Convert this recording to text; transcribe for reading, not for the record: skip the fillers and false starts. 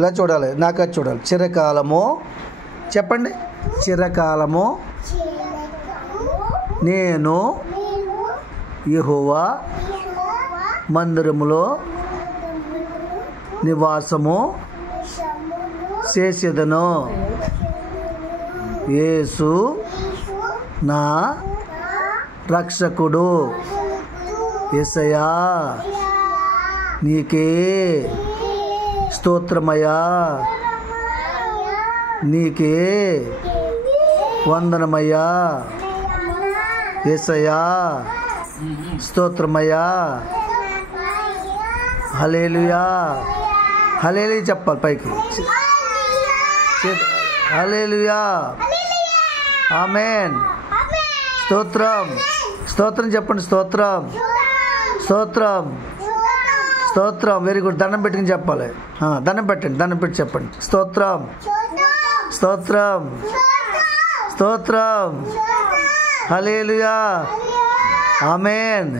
ఇలా చూడాలి, నాకు అది చూడాలి. చిరకాలము చెప్పండి. చిరకాలము నేను యెహోవా మందిరములో నివాసము చేసేదను. యేసు నా రక్షకుడు. యేసయ్యా నీకే స్తోత్రమయ్యా, నీకే వందనమయ్యా. యేసయ్యా స్తోత్రమయ్యా. హల్లెలూయా. హల్లెలూయా చెప్పాలి పైకి. హల్లెలూయా. ఆమేన్. స్తోత్రం. స్తోత్రం చెప్పండి. స్తోత్రం. స్తోత్రం. స్తోత్రం. Very good. దండం పెట్టుకుని చెప్పాలి. దండం పెట్టండి. దండం పెట్టి చెప్పండి. స్తోత్రం. స్తోత్రం. స్తోత్రం. హల్లెలూయా. ఆమేన్.